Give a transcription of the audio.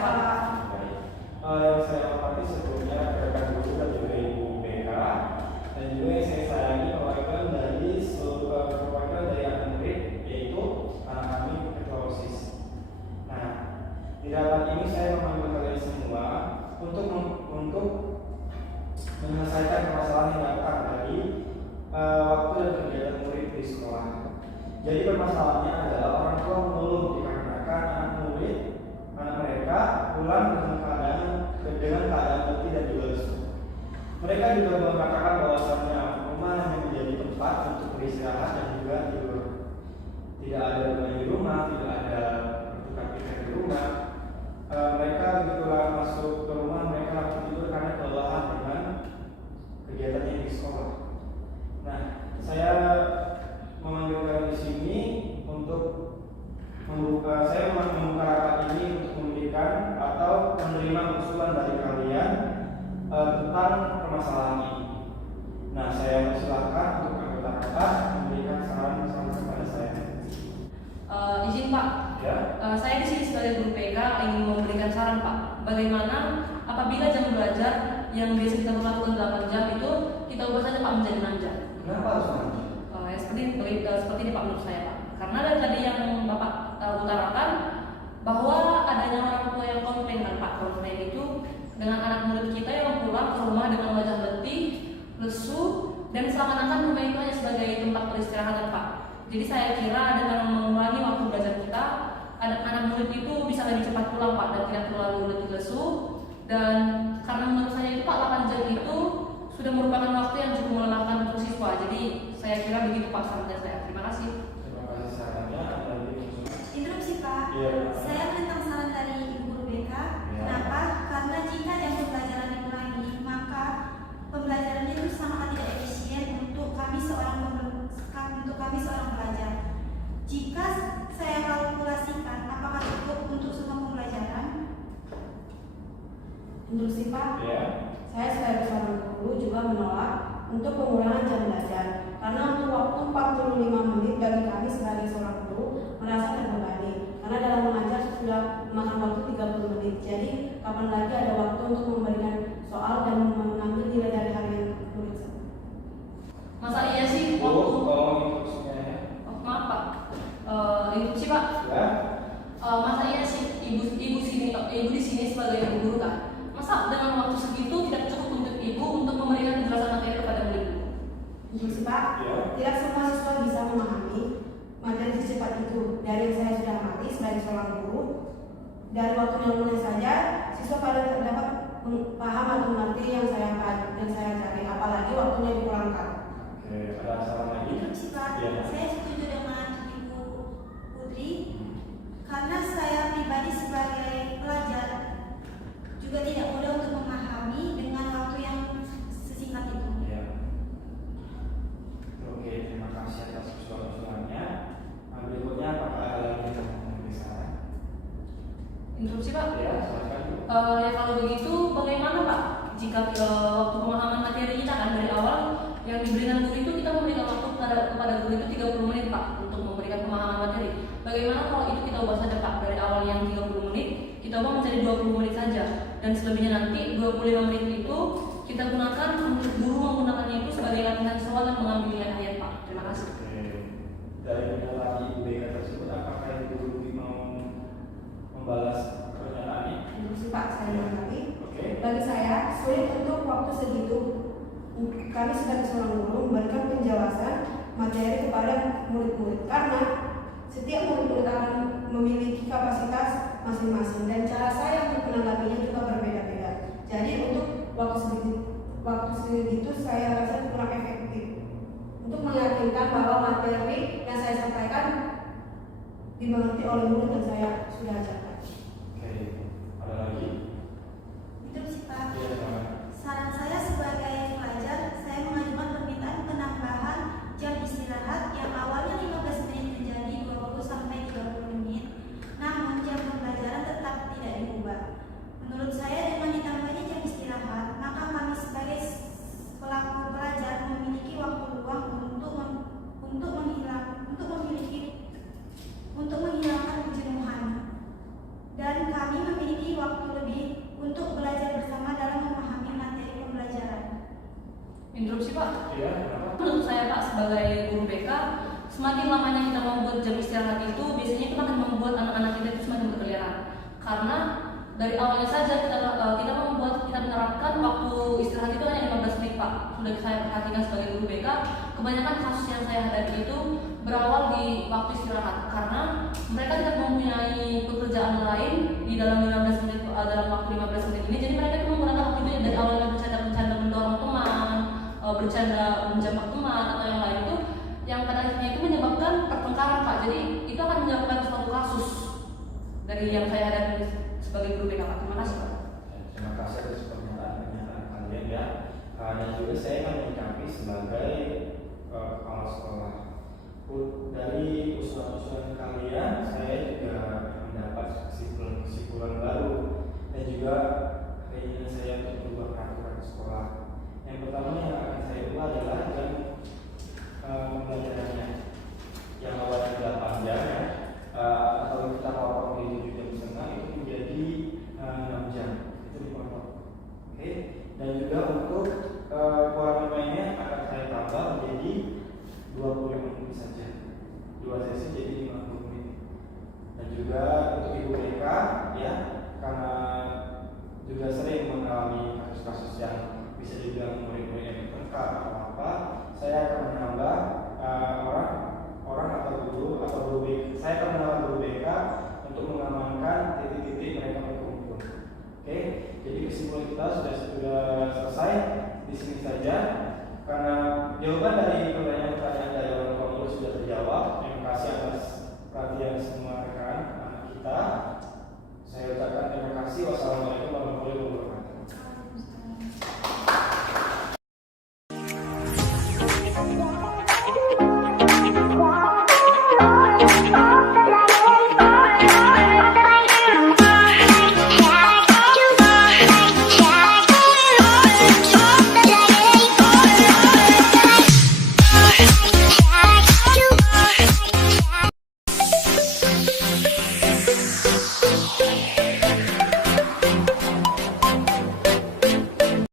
Pak. Yang saya hormati sebelumnya rekan guru dan juga Ibu BK, dan juga yang saya sayangi perwakilan dari seluruh perwakilan dari anak murid, yaitu anak kami ketua OSIS. Nah, di rapat ini saya memanggil kalian semua untuk menyelesaikan permasalahan yang datang dari waktu dan kegiatan murid di sekolah. Jadi permasalahannya adalah orang tua mengeluh dikarenakan anak mereka pulang dengan keadaan letih dan juga lesu. Mereka juga mengatakan bahwasannya rumah hanya menjadi tempat untuk beristirahat dan juga tidur. Tidak ada bermain di rumah, tidak ada bertukar pikiran di rumah. Mereka begitulah masuk ke rumah, mereka langsung tidur karena kelelahan dengan kegiatannya di sekolah. Nah, saya memanggil kalian di sini untuk membuka rapat ini untuk memberikan atau menerima usulan dari kalian tentang permasalahan ini. Nah, saya persilahkan untuk anggota rapat memberikan saran-saran kepada saya. Izin Pak, Ya. saya di sini sebagai guru PK ingin memberikan saran Pak. Bagaimana apabila jam belajar yang biasa kita lakukan 8 jam itu kita ubah saja Pak menjadi 6 jam. Kenapa harus nanti? Seperti ini Pak menurut saya Pak. Karena dari tadi yang Bapak utarakan bahwa adanya orang tua yang komplain kan Pak, komplain itu dengan anak murid kita yang pulang ke rumah dengan wajah letih, lesu, dan seakan-akan rumah itu hanya sebagai tempat peristirahatan Pak. Jadi saya kira dengan mengurangi waktu belajar kita, anak murid itu bisa lebih cepat pulang Pak dan tidak terlalu letih lesu. Dan karena menurut saya itu Pak 8 jam itu sudah merupakan waktu yang cukup melelahkan untuk siswa. Jadi saya kira begitu Pak saran saya. Terima kasih. Terima kasih sarannya. Interupsi Pak. Iya. Saya tentang saran dari Ibu Guru BK. Ya. Kenapa? Karena jika jam pembelajaran dikurangi, maka pembelajaran itu sangat tidak efisien untuk kami seorang pelajar. Jika saya kalkulasikan, apakah cukup untuk semua pembelajaran? Interupsi Pak. Ya. Saya sebagai seorang guru juga menolak untuk pengurangan jam belajar karena untuk waktu 45 menit bagi kami sebagai seorang guru merasa terbebani karena dalam mengajar sudah memakan waktu 30 menit. Jadi kapan lagi ada waktu untuk memberikan soal dan mengambil nilai dari harian murid? Masa iya sih waktu? Maaf Pak. Interupsi Pak. Ya. Masa iya sih ibu di sini sebagai ibu guru kan? Masa dengan waktu segitu tidak cukup untuk ibu untuk memberikan penjelasan materi kepada murid? Interupsi Pak. Ya. Tidak semua siswa bisa memahami materi secepat itu. Dari yang saya sudah amati sebagai seorang guru, dari waktu yang saja siswa pada dapat paham atau mengerti yang saya cari, apalagi waktunya dikurangkan. Oke, ada saran lagi? Interupsi Pak. Ya. Saya setuju dengan Ibu Putri karena saya pribadi sebagai pelajar juga tidak mudah untuk memahami dengan waktu yang sesingkat itu. Ya. Oke, terima kasih atas usulan-usulannya. Nah, berikutnya apakah ada lagi yang mau memberi saran? Interupsi Pak. Ya, silakan. Ya kalau begitu bagaimana Pak jika waktu pemahaman materi kita kan dari awal yang diberikan guru itu kita memberikan waktu kepada guru itu 30 menit Pak untuk memberikan pemahaman materi. Bagaimana kalau itu kita ubah saja Pak dari awal yang 30 menit kita ubah menjadi 20 menit saja dan selebihnya nanti 25 menit itu kita gunakan untuk guru menggunakannya itu sebagai latihan soal dan mengambil nilai harian Pak. Terima kasih. Oke. Dari pernyataan Ibu BK tersebut, apakah Ibu Ruby mau membalas pernyataannya? Interupsi Pak, saya menanggapi. Oke. Bagi saya, sulit untuk waktu segitu kami sebagai seorang guru memberikan penjelasan materi kepada murid-murid karena setiap murid-murid akan memiliki kapasitas masing-masing dan cara saya untuk menanggapinya juga berbeda-beda. Jadi untuk waktu segitu saya rasa kurang efektif untuk meyakinkan bahwa materi yang saya sampaikan dimengerti oleh murid dan saya sudah ajarkan. Oke. Ada lagi? Interupsi Pak. Ya, silakan. Saran saya sebagai pelajar, saya mengajukan permintaan penambahan jam istirahat yang awalnya 15 menit menjadi 20 sampai 30 menit. Namun jam pembelajaran tetap tidak diubah. Menurut saya dengan ditambahnya jam istirahat, maka kami sebagai pelaku pelajar memiliki waktu luang untuk menghilangkan kejenuhan. semakin lamanya kita membuat jam istirahat itu, biasanya itu akan membuat anak-anak kita itu semakin berkeliaran. Karena dari awalnya saja kita menerapkan waktu istirahat itu hanya 15 menit Pak. Sudah saya perhatikan sebagai guru BK, kebanyakan kasus yang saya hadapi itu berawal di waktu istirahat karena mereka tidak mempunyai pekerjaan lain di dalam 15 menit dalam waktu 15 menit ini. Jadi mereka itu menggunakan waktu itu dari awalnya bercanda-bercanda mendorong teman, bercanda menjambak teman atau yang lain itu, yang pada akhirnya itu menyebabkan pertengkaran Pak. Jadi itu akan menyebabkan suatu kasus dari yang saya hadapi sebagai guru BK Pak. Terima kasih Pak. Terima kasih atas pernyataan kalian ya. Dan juga saya akan menyikapi sebagai kepala sekolah. Dari usulan-usulan kalian, saya juga mendapat kesimpulan baru dan juga keinginan saya untuk berubah peraturan sekolah. Yang pertama yang akan saya ubah adalah jam pembelajarannya. Yang awalnya 8 jam ya, atau kita potong di 7 jam setengah itu menjadi 6 jam. Itu dipotong. Oke. Dan juga untuk pola mainnya akan saya tambah menjadi 25 menit saja. 2 sesi jadi 50 menit. Dan juga untuk ibu BK ya, karena juga sering mengalami kasus-kasus yang bisa dibilang murid-murid yang bertengkar atau apa, saya akan menambah orang atau guru BK. Saya akan menambah guru BK untuk mengamankan titik-titik mereka berkumpul. Oke, jadi kesimpulan kita sudah selesai di sini saja. Karena jawaban dari pertanyaan-pertanyaan dari orang tua sudah terjawab. Terima kasih atas perhatian semua rekan anak kita.